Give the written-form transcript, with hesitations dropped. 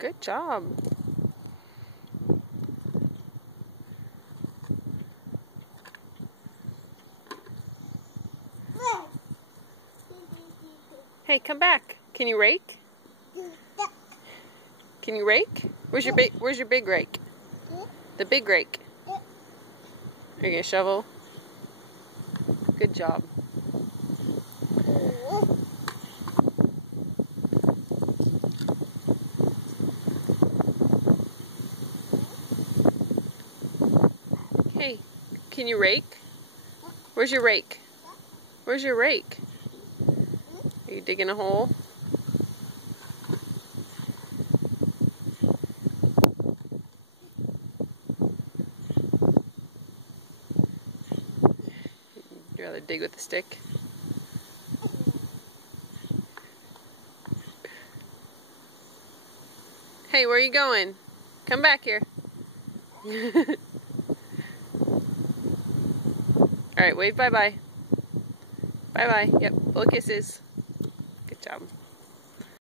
Good job. Hey, come back. Can you rake? Can you rake? Where's your big rake? The big rake. Are you gonna shovel? Good job. Hey, can you rake? Where's your rake? Where's your rake? Are you digging a hole? You'd rather dig with a stick? Hey, where are you going? Come back here. Alright, wave bye-bye. Bye-bye. Yep, full kisses. Good job.